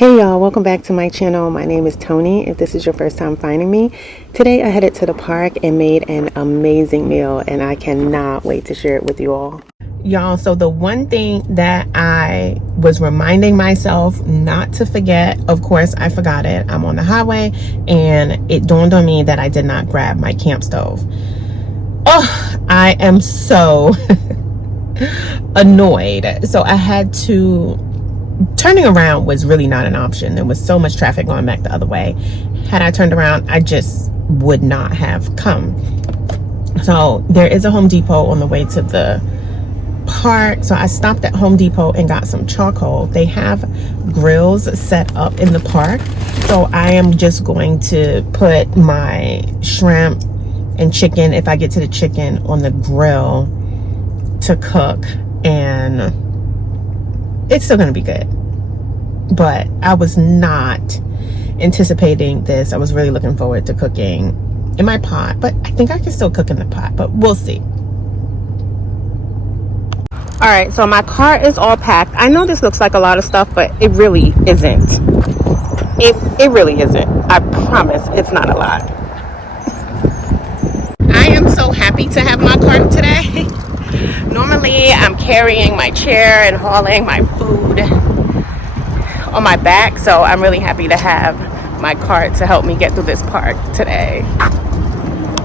Hey y'all, welcome back to my channel. My name is Toni. If this is your first time finding me, today I headed to the park and made an amazing meal, and I cannot wait to share it with you all. Y'all, so the one thing that I was reminding myself not to forget, of course I forgot it. I'm on the highway and it dawned on me that I did not grab my camp stove. Oh, I am so annoyed. So I had to turning around was really not an option. There was so much traffic going back the other way. Had I turned around, I just would not have come. So there is a Home Depot on the way to the park. So I stopped at Home Depot and got some charcoal. They have grills set up in the park. So I am just going to put my shrimp and chicken, if I get to the chicken, on the grill to cook, and it's still gonna be good. But I was not anticipating this. I was really looking forward to cooking in my pot, but I think I can still cook in the pot, but we'll see. All right, so my car is all packed. I know this looks like a lot of stuff, but it really isn't. It really isn't. I promise it's not a lot. I am so happy to have my cart today. Normally I'm carrying my chair and hauling my food on my back, so I'm really happy to have my cart to help me get through this park today.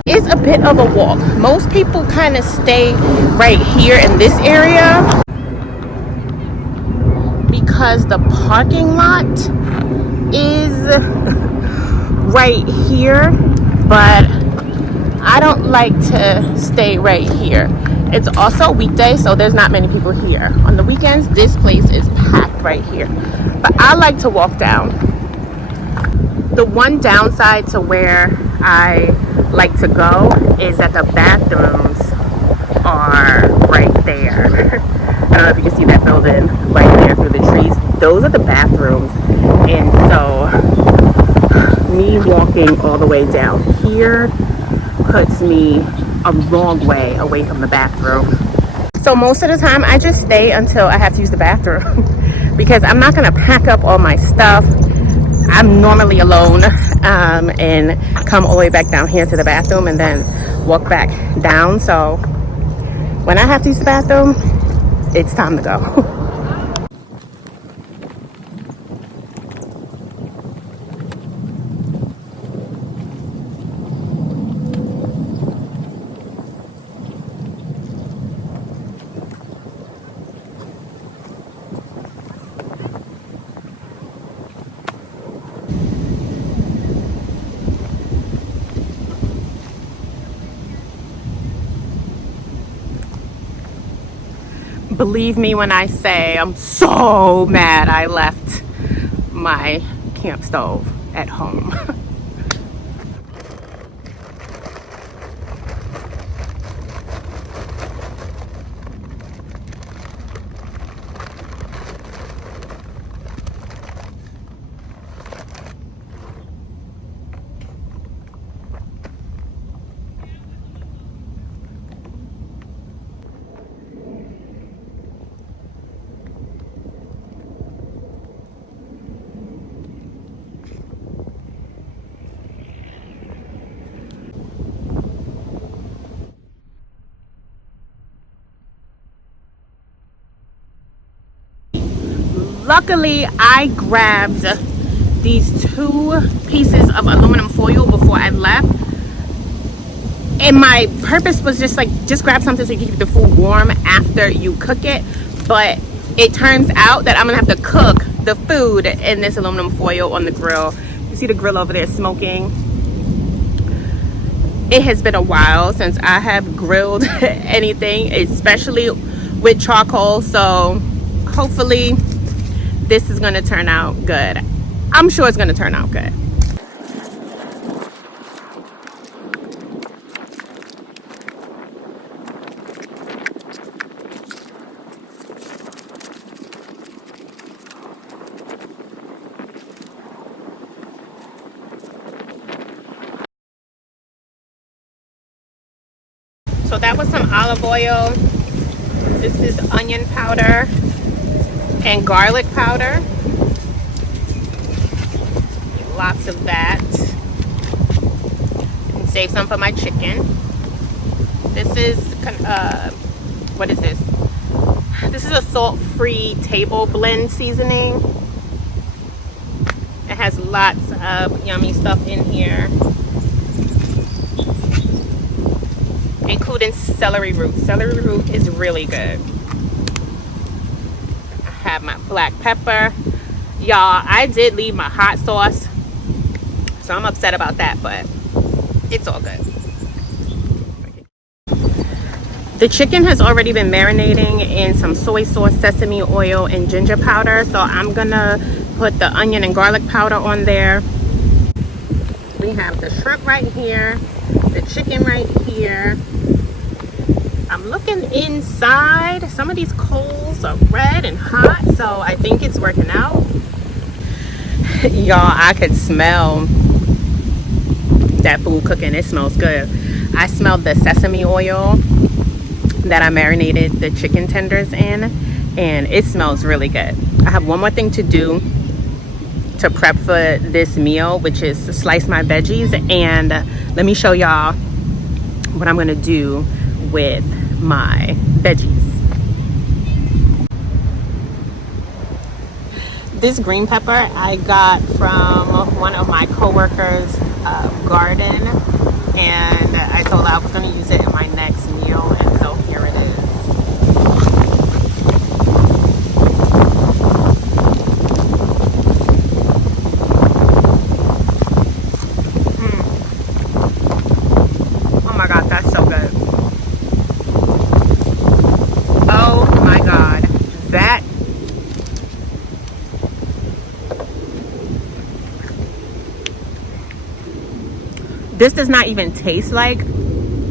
It's a bit of a walk. Most people kind of stay right here in this area because the parking lot is right here, but I don't like to stay right here. It's also a weekday, so there's not many people here. On the weekends, this place is packed right here. But I like to walk down. The one downside to where I like to go is that the bathrooms are right there. I don't know if you can see that building right there through the trees. Those are the bathrooms. And so me walking all the way down here puts me a long way away from the bathroom. So most of the time I just stay until I have to use the bathroom because I'm not gonna pack up all my stuff. I'm normally alone and come all the way back down here to the bathroom and then walk back down. So when I have to use the bathroom, it's time to go. Believe me when I say I'm so mad I left my camp stove at home. Luckily, I grabbed these 2 pieces of aluminum foil before I left. And my purpose was just grab something so you can keep the food warm after you cook it. But it turns out that I'm gonna have to cook the food in this aluminum foil on the grill. You see the grill over there smoking. It has been a while since I have grilled anything, especially with charcoal. So hopefully this is gonna turn out good. I'm sure it's gonna turn out good. So that was some olive oil. This is onion powder and garlic powder. lots of that. And save some for my chicken. This is, what is this? This is a salt-free table blend seasoning. It has lots of yummy stuff in here, including celery root. Celery root is really good. I have my black pepper. Y'all, I did leave my hot sauce, so I'm upset about that, but it's all good. The chicken has already been marinating in some soy sauce, sesame oil, and ginger powder. So I'm gonna put the onion and garlic powder on there. We have the shrimp right here, the chicken right here. I'm looking inside. Some of these coals are red and hot, so I think it's working out. Y'all, I could smell that food cooking. It smells good. I smelled the sesame oil that I marinated the chicken tenders in, and it smells really good. I have one more thing to do to prep for this meal, which is to slice my veggies, and let me show y'all what I'm gonna do with my veggies. This green pepper I got from one of my coworkers' garden, and I told her I was going to use it in my next meal, and so here it is. Oh my god, that's so good. Oh my god, that this does not even taste like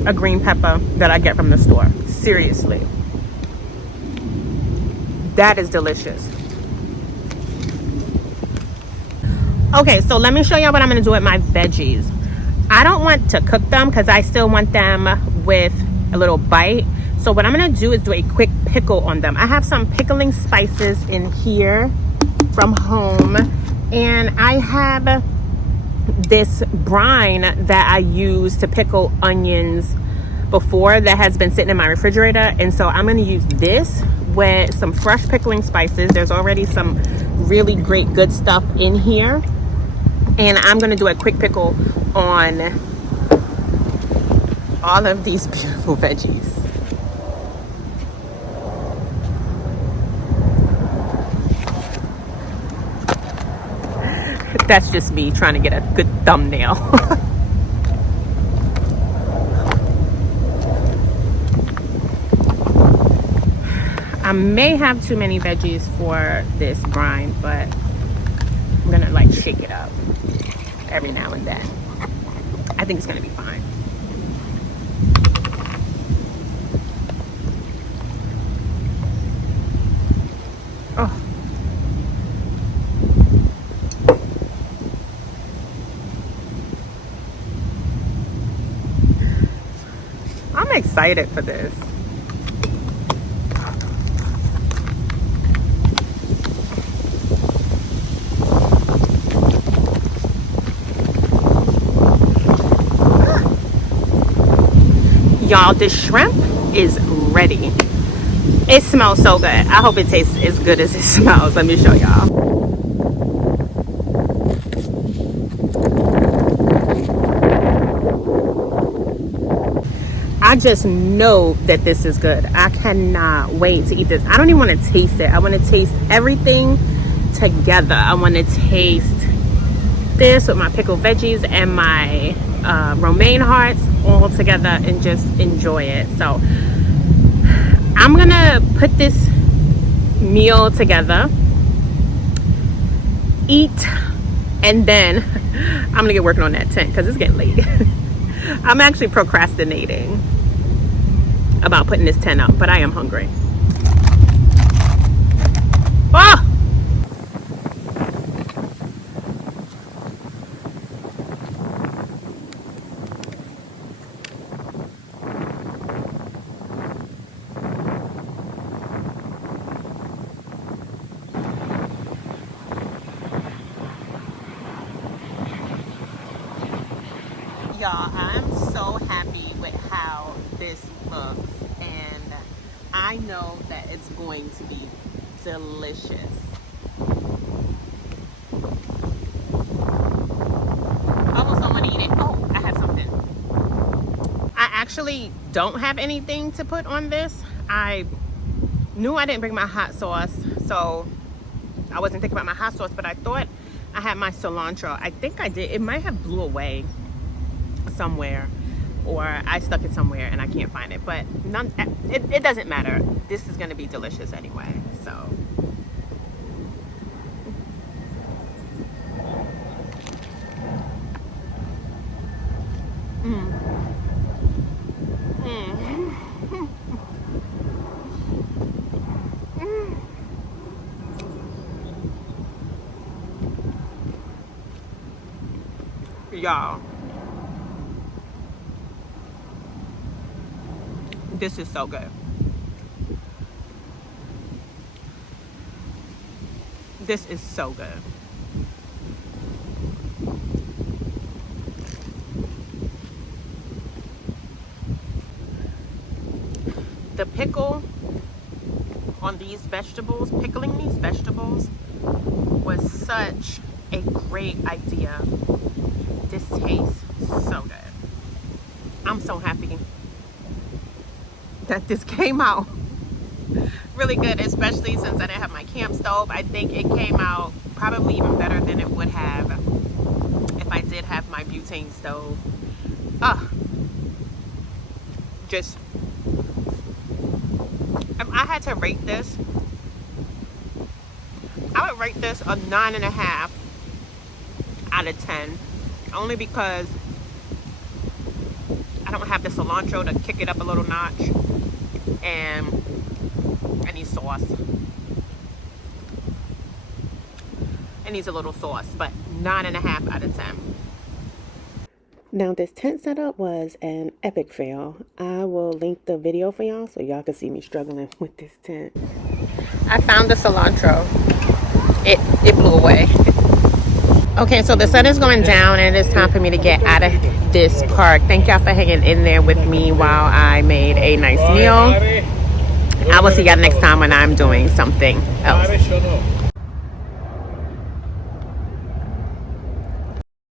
a green pepper that I get from the store. Seriously. That is delicious. Okay, so let me show y'all what I'm gonna do with my veggies. I don't want to cook them because I still want them with a little bite. So what I'm gonna do is do a quick pickle on them. I have some pickling spices in here from home, and I have this brine that I use to pickle onions before that has been sitting in my refrigerator, and so I'm going to use this with some fresh pickling spices. There's already some really great good stuff in here, and I'm going to do a quick pickle on all of these beautiful veggies. That's just me trying to get a good thumbnail. I may have too many veggies for this brine, but I'm gonna like shake it up every now and then. I think it's gonna be fine. Oh. I'm excited for this. Y'all, this shrimp is ready. It smells so good. I hope it tastes as good as it smells. Let me show y'all. I just know that this is good. I cannot wait to eat this. I don't even want to taste it. I want to taste everything together. I want to taste this with my pickled veggies and my romaine hearts all together and just enjoy it. So I'm gonna put this meal together, eat, and then I'm gonna get working on that tent because it's getting late. I'm actually procrastinating about putting this tent up, but I am hungry. Oh! Y'all, I'm so happy with how this looks, and I know that it's going to be delicious. Almost don't want to eat it. Oh, I have something. I actually don't have anything to put on this. I knew I didn't bring my hot sauce, so I wasn't thinking about my hot sauce, but I thought I had my cilantro. I think I did. It might have blew away somewhere, or I stuck it somewhere and I can't find it, but it doesn't matter. This is going to be delicious anyway, so. Y'all, this is so good. This is so good. The pickle on these vegetables, pickling these vegetables was such a great idea. This tastes so good. I'm so happy that this came out really good, especially since I didn't have my camp stove. I think it came out probably even better than it would have if I did have my butane stove. Just, if I had to rate this, I would rate this a 9.5 out of 10. Only because I don't have the cilantro to kick it up a little notch, and I need sauce. It needs a little sauce, but 9.5 out of 10. Now this tent setup was an epic fail. I will link the video for y'all so y'all can see me struggling with this tent. I found the cilantro. It blew away. Okay, so the sun is going down and it's time for me to get out of this park. Thank y'all for hanging in there with me while I made a nice meal. I will see y'all next time when I'm doing something else.